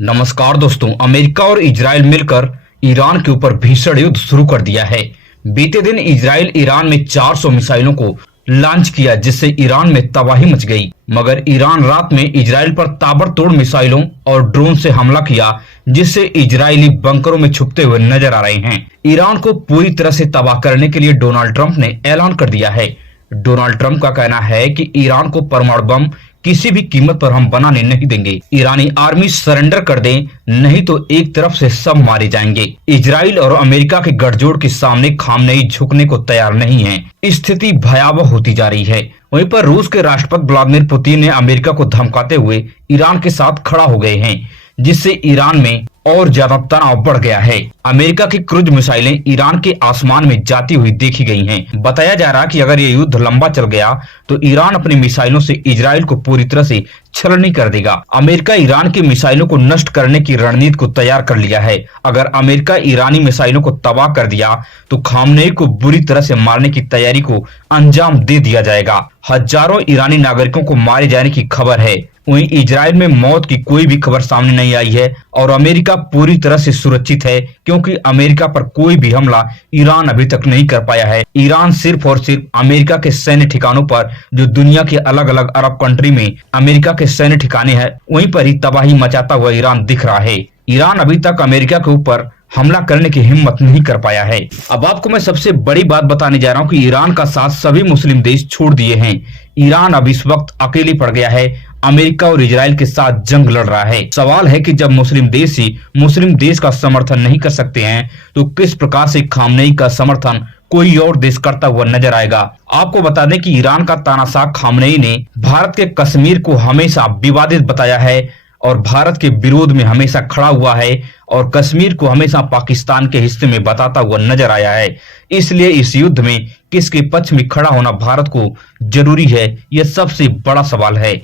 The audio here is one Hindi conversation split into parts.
नमस्कार दोस्तों, अमेरिका और इजराइल मिलकर ईरान के ऊपर भीषण युद्ध शुरू कर दिया है। बीते दिन इजराइल ईरान में 400 मिसाइलों को लॉन्च किया, जिससे ईरान में तबाही मच गई। मगर ईरान रात में इजराइल पर ताबड़तोड़ मिसाइलों और ड्रोन से हमला किया, जिससे इजरायली बंकरों में छुपते हुए नजर आ रहे हैं। ईरान को पूरी तरह से तबाह करने के लिए डोनाल्ड ट्रंप ने ऐलान कर दिया है। डोनाल्ड ट्रंप का कहना है कि ईरान को परमाणु बम किसी भी कीमत पर हम बनाने नहीं देंगे। ईरानी आर्मी सरेंडर कर दे, नहीं तो एक तरफ से सब मारे जाएंगे। इजराइल और अमेरिका के गठजोड़ के सामने खामनेई झुकने को तैयार नहीं है। स्थिति भयावह होती जा रही है। वहीं पर रूस के राष्ट्रपति व्लादिमीर पुतिन ने अमेरिका को धमकाते हुए ईरान के साथ खड़ा हो गए हैं, जिससे ईरान में और ज्यादा तनाव बढ़ गया है। अमेरिका की क्रूज मिसाइलें ईरान के आसमान में जाती हुई देखी गई हैं। बताया जा रहा कि अगर ये युद्ध लंबा चल गया तो ईरान अपनी मिसाइलों से इजराइल को पूरी तरह से छलनी कर देगा। अमेरिका ईरान की मिसाइलों को नष्ट करने की रणनीति को तैयार कर लिया है। अगर अमेरिका ईरानी मिसाइलों को तबाह कर दिया तो खामनेई को बुरी तरह से मारने की तैयारी को अंजाम दे दिया जाएगा। हजारों ईरानी नागरिकों को मारे जाने की खबर है। वहीं इजराइल में मौत की कोई भी खबर सामने नहीं आई है और अमेरिका पूरी तरह से सुरक्षित है, क्योंकि अमेरिका पर कोई भी हमला ईरान अभी तक नहीं कर पाया है। ईरान सिर्फ और सिर्फ अमेरिका के सैन्य ठिकानों पर, जो दुनिया के अलग अलग अरब कंट्री में अमेरिका के सैन्य ठिकाने हैं, वहीं पर ही तबाही मचाता हुआ ईरान दिख रहा है। ईरान अभी तक अमेरिका के ऊपर हमला करने की हिम्मत नहीं कर पाया है। अब आपको मैं सबसे बड़ी बात बताने जा रहा हूं कि ईरान का साथ सभी मुस्लिम देश छोड़ दिए हैं। ईरान अब इस वक्त अकेली पड़ गया है। अमेरिका और इजराइल के साथ जंग लड़ रहा है। सवाल है कि जब मुस्लिम देश ही मुस्लिम देश का समर्थन नहीं कर सकते हैं, तो किस प्रकार से खामनेई का समर्थन कोई और देश करता हुआ नजर आएगा। आपको बता दें कि ईरान का तानाशाह खामनेई ने भारत के कश्मीर को हमेशा विवादित बताया है और भारत के विरोध में हमेशा खड़ा हुआ है और कश्मीर को हमेशा पाकिस्तान के हिस्से में बताता हुआ नजर आया है। इसलिए इस युद्ध में किसके पक्ष में खड़ा होना भारत को जरूरी है, यह सबसे बड़ा सवाल है।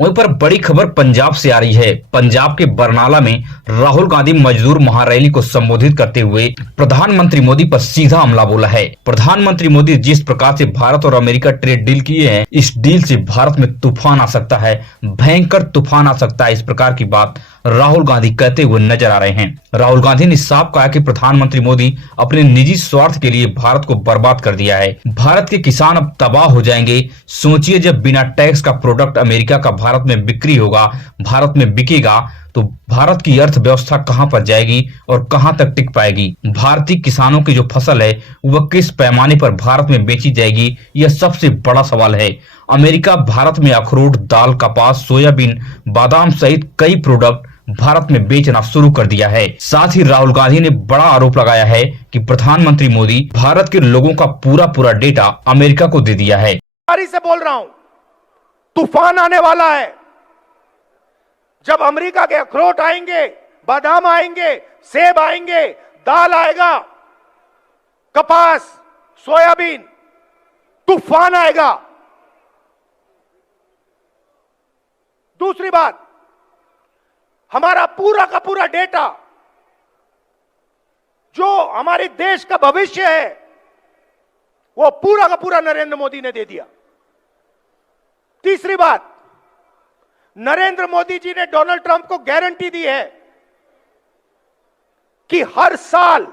वहीं पर बड़ी खबर पंजाब से आ रही है। पंजाब के बरनाला में राहुल गांधी मजदूर महारैली को संबोधित करते हुए प्रधानमंत्री मोदी पर सीधा हमला बोला है। प्रधानमंत्री मोदी जिस प्रकार से भारत और अमेरिका ट्रेड डील किए हैं, इस डील से भारत में तूफान आ सकता है, भयंकर तूफान आ सकता है, इस प्रकार की बात राहुल गांधी कहते हुए नजर आ रहे हैं। राहुल गांधी ने साफ कहा कि प्रधानमंत्री मोदी अपने निजी स्वार्थ के लिए भारत को बर्बाद कर दिया है। भारत के किसान अब तबाह हो जाएंगे। सोचिए, जब बिना टैक्स का प्रोडक्ट अमेरिका का भारत में बिक्री होगा, भारत में बिकेगा, तो भारत की अर्थव्यवस्था कहां पर जाएगी और कहां तक टिक पाएगी। भारतीय किसानों की जो फसल है वह किस पैमाने पर भारत में बेची जाएगी, यह सबसे बड़ा सवाल है। अमेरिका भारत में अखरोट, दाल, कपास, सोयाबीन, बादाम सहित कई प्रोडक्ट भारत में बेचना शुरू कर दिया है। साथ ही राहुल गांधी ने बड़ा आरोप लगाया है कि प्रधानमंत्री मोदी भारत के लोगों का पूरा डेटा अमेरिका को दे दिया है। से बोल रहा हूं, तूफान आने वाला है। जब अमेरिका के अखरोट आएंगे, बादाम आएंगे, सेब आएंगे, दाल आएगा, कपास, सोयाबीन, तूफान आएगा। दूसरी बात, हमारा पूरा का पूरा डेटा, जो हमारे देश का भविष्य है, वो पूरा का पूरा नरेंद्र मोदी ने दे दिया। तीसरी बात, नरेंद्र मोदी जी ने डोनाल्ड ट्रंप को गारंटी दी है कि हर साल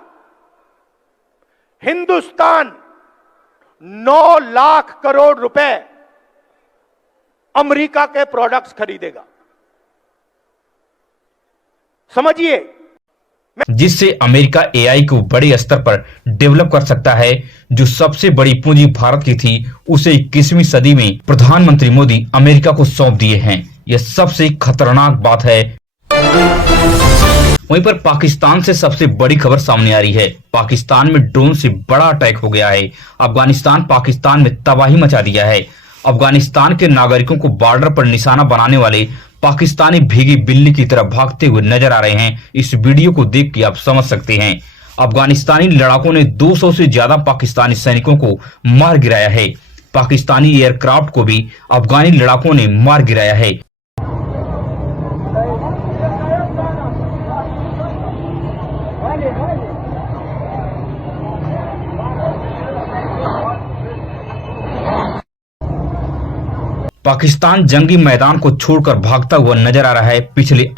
हिंदुस्तान 9 लाख करोड़ रुपए अमेरिका के प्रोडक्ट्स खरीदेगा। समझिए, जिससे अमेरिका एआई को बड़े स्तर पर डेवलप कर सकता है। जो सबसे बड़ी पूंजी भारत की थी, उसे 21वीं सदी में प्रधानमंत्री मोदी अमेरिका को सौंप दिए हैं। यह सबसे खतरनाक बात है। वहीं पर पाकिस्तान से सबसे बड़ी खबर सामने आ रही है। पाकिस्तान में ड्रोन से बड़ा अटैक हो गया है। अफगानिस्तान पाकिस्तान में तबाही मचा दिया है। अफगानिस्तान के नागरिकों को बॉर्डर पर निशाना बनाने वाले पाकिस्तानी भीगी बिल्ली की तरह भागते हुए नजर आ रहे हैं। इस वीडियो को देख के आप समझ सकते हैं। अफगानिस्तानी लड़ाकों ने 200 से ज्यादा पाकिस्तानी सैनिकों को मार गिराया है। पाकिस्तानी एयरक्राफ्ट को भी अफगानी लड़ाकों ने मार गिराया है। पाकिस्तान जंगी मैदान को छोड़कर भागता हुआ नजर आ रहा है। पिछले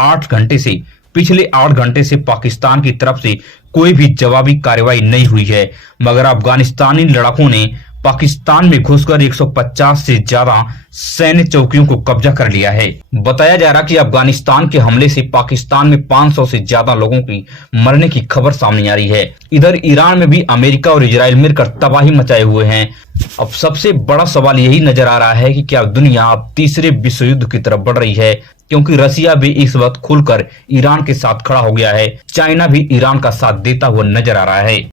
8 घंटे से पाकिस्तान की तरफ से कोई भी जवाबी कार्रवाई नहीं हुई है, मगर अफगानिस्तानी लड़ाकों ने पाकिस्तान में घुसकर 150 से ज्यादा सैन्य चौकियों को कब्जा कर लिया है। बताया जा रहा कि अफगानिस्तान के हमले से पाकिस्तान में 500 से ज्यादा लोगों की मरने की खबर सामने आ रही है। इधर ईरान में भी अमेरिका और इजराइल मिलकर तबाही मचाए हुए हैं। अब सबसे बड़ा सवाल यही नजर आ रहा है कि क्या दुनिया अब तीसरे विश्व युद्ध की तरफ बढ़ रही है, क्योंकि रसिया भी इस वक्त खुलकर ईरान के साथ खड़ा हो गया है। चाइना भी ईरान का साथ देता हुआ नजर आ रहा है।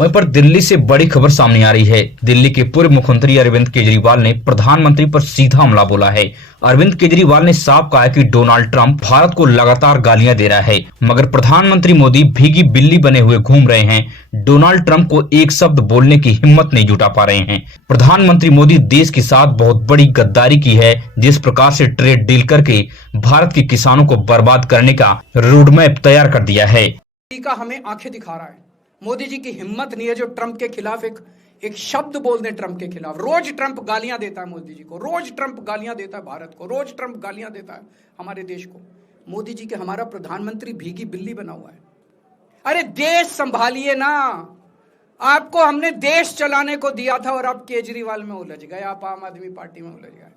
वहीं पर दिल्ली से बड़ी खबर सामने आ रही है। दिल्ली के पूर्व मुख्यमंत्री अरविंद केजरीवाल ने प्रधानमंत्री पर सीधा हमला बोला है। अरविंद केजरीवाल ने साफ कहा है कि डोनाल्ड ट्रंप भारत को लगातार गालियां दे रहा है, मगर प्रधानमंत्री मोदी भीगी बिल्ली बने हुए घूम रहे हैं। डोनाल्ड ट्रंप को एक शब्द बोलने की हिम्मत नहीं जुटा पा रहे हैं। प्रधानमंत्री मोदी देश के साथ बहुत बड़ी गद्दारी की है। जिस प्रकार से ट्रेड डील करके भारत के किसानों को बर्बाद करने का रोड मैप तैयार कर दिया है। हमें आंखें दिखा रहा है। मोदी जी की हिम्मत नहीं है जो ट्रंप के खिलाफ एक शब्द बोल दे। ट्रंप के खिलाफ रोज ट्रंप गालियां देता है मोदी जी को, रोज ट्रंप गालियां देता है भारत को, रोज ट्रंप गालियां देता है हमारे देश को। मोदी जी के हमारा प्रधानमंत्री भीगी बिल्ली बना हुआ है। अरे देश संभालिए ना, आपको हमने देश चलाने को दिया था और आप केजरीवाल में उलझ गए, आप आम आदमी पार्टी में उलझ गए।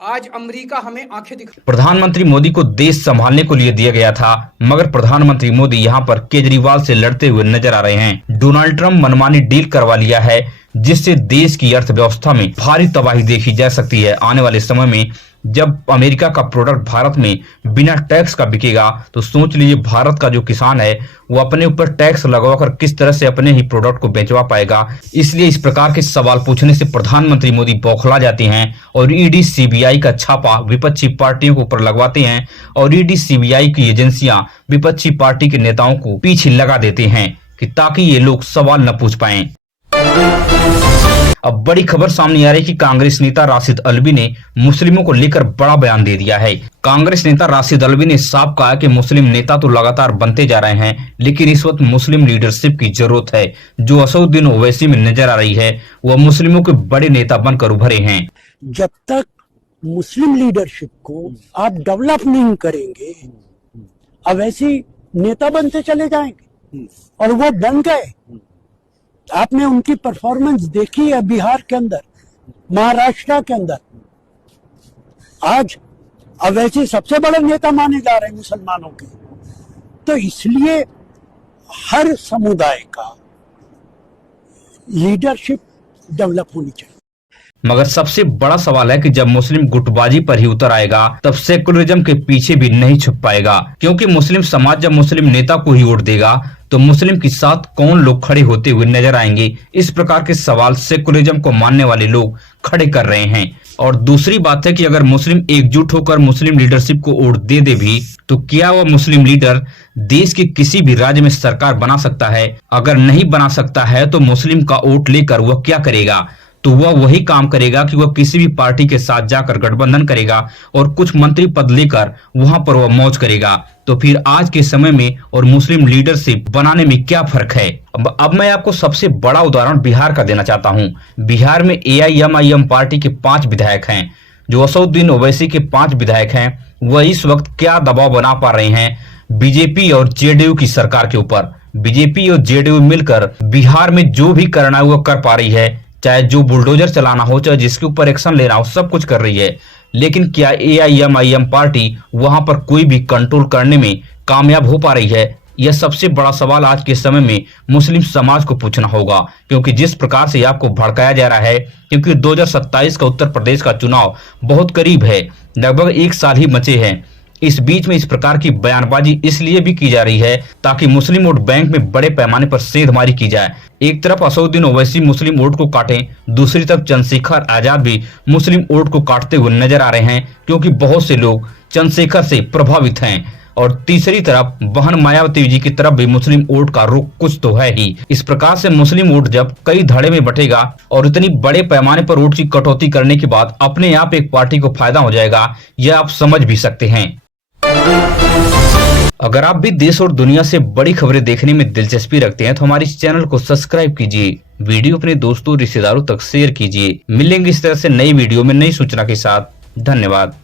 आज अमेरिका हमें आंखें दिखा। प्रधानमंत्री मोदी को देश संभालने को लिए दिया गया था, मगर प्रधानमंत्री मोदी यहां पर केजरीवाल से लड़ते हुए नजर आ रहे हैं। डोनाल्ड ट्रंप मनमानी डील करवा लिया है, जिससे देश की अर्थव्यवस्था में भारी तबाही देखी जा सकती है। आने वाले समय में जब अमेरिका का प्रोडक्ट भारत में बिना टैक्स का बिकेगा, तो सोच लीजिए भारत का जो किसान है वो अपने ऊपर टैक्स लगवाकर किस तरह से अपने ही प्रोडक्ट को बेचवा पाएगा। इसलिए इस प्रकार के सवाल पूछने से प्रधानमंत्री मोदी बौखला जाते हैं और ईडी सीबीआई का छापा विपक्षी पार्टियों के ऊपर लगवाते हैं और ईडी सीबीआई की एजेंसियां विपक्षी पार्टी के नेताओं को पीछे लगा देते हैं कि ताकि ये लोग सवाल न पूछ पाएं। अब बड़ी खबर सामने आ रही है कि कांग्रेस नेता राशिद अल्वी ने मुस्लिमों को लेकर बड़ा बयान दे दिया है। कांग्रेस नेता राशिद अल्वी ने साफ कहा कि मुस्लिम नेता तो लगातार बनते जा रहे हैं, लेकिन इस वक्त मुस्लिम लीडरशिप की जरूरत है। जो असदुद्दीन ओवैसी में नजर आ रही है वह मुस्लिमों के बड़े नेता बनकर उभरे हैं। जब तक मुस्लिम लीडरशिप को आप डेवलप नहीं करेंगे, ओवैसी नेता बनते चले जाएंगे और वो बन गए। आपने उनकी परफॉर्मेंस देखी है बिहार के अंदर, महाराष्ट्र के अंदर। आज अवैसी सबसे बड़े नेता माने जा रहे हैं मुसलमानों के। तो इसलिए हर समुदाय का लीडरशिप डेवलप होनी चाहिए। मगर सबसे बड़ा सवाल है कि जब मुस्लिम गुटबाजी पर ही उतर आएगा, तब सेकुलरिज्म के पीछे भी नहीं छुप पाएगा, क्योंकि मुस्लिम समाज जब मुस्लिम नेता को ही वोट देगा तो मुस्लिम के साथ कौन लोग खड़े होते हुए नजर आएंगे। इस प्रकार के सवाल सेकुलरिज्म को मानने वाले लोग खड़े कर रहे हैं। और दूसरी बात है कि अगर मुस्लिम एकजुट होकर मुस्लिम लीडरशिप को वोट दे दे भी, तो क्या वह मुस्लिम लीडर देश के किसी भी राज्य में सरकार बना सकता है? अगर नहीं बना सकता है तो मुस्लिम का वोट लेकर वह क्या करेगा? तो वह वही काम करेगा कि वह किसी भी पार्टी के साथ जाकर गठबंधन करेगा और कुछ मंत्री पद लेकर वहां पर वह मौज करेगा। तो फिर आज के समय में और मुस्लिम लीडरशिप बनाने में क्या फर्क है? अब मैं आपको सबसे बड़ा उदाहरण बिहार का देना चाहता हूं। बिहार में AIMIM पार्टी के 5 विधायक हैं। जो असदुद्दीन ओवैसी के 5 विधायक हैं, वह इस वक्त क्या दबाव बना पा रहे हैं बीजेपी और JDU की सरकार के ऊपर। बीजेपी और JDU मिलकर बिहार में जो भी करना है वह कर पा रही है, चाहे जो बुलडोजर चलाना हो, चाहे जिसके ऊपर एक्शन लेना हो, सब कुछ कर रही है। लेकिन क्या AIMIM पार्टी वहां पर कोई भी कंट्रोल करने में कामयाब हो पा रही है? यह सबसे बड़ा सवाल आज के समय में मुस्लिम समाज को पूछना होगा, क्योंकि जिस प्रकार से आपको भड़काया जा रहा है, क्योंकि 2027 का उत्तर प्रदेश का चुनाव बहुत करीब है, लगभग 1 साल ही बचे हैं। इस बीच में इस प्रकार की बयानबाजी इसलिए भी की जा रही है ताकि मुस्लिम वोट बैंक में बड़े पैमाने पर सेंधमारी की जाए। एक तरफ असदुद्दीन ओवैसी मुस्लिम वोट को काटें, दूसरी तरफ चंद्रशेखर आजाद भी मुस्लिम वोट को काटते हुए नजर आ रहे हैं, क्योंकि बहुत से लोग चंद्रशेखर से प्रभावित हैं। और तीसरी तरफ बहन मायावती जी की तरफ भी मुस्लिम वोट का रुख कुछ तो है ही। इस प्रकार से मुस्लिम वोट जब कई धड़े में बटेगा और इतनी बड़े पैमाने पर वोट की कटौती करने के बाद अपने आप एक पार्टी को फायदा हो जाएगा, यह आप समझ भी सकते हैं। अगर आप भी देश और दुनिया से बड़ी खबरें देखने में दिलचस्पी रखते हैं तो हमारे इस चैनल को सब्सक्राइब कीजिए। वीडियो अपने दोस्तों रिश्तेदारों तक शेयर कीजिए। मिलेंगे इस तरह से नई वीडियो में नई सूचना के साथ। धन्यवाद।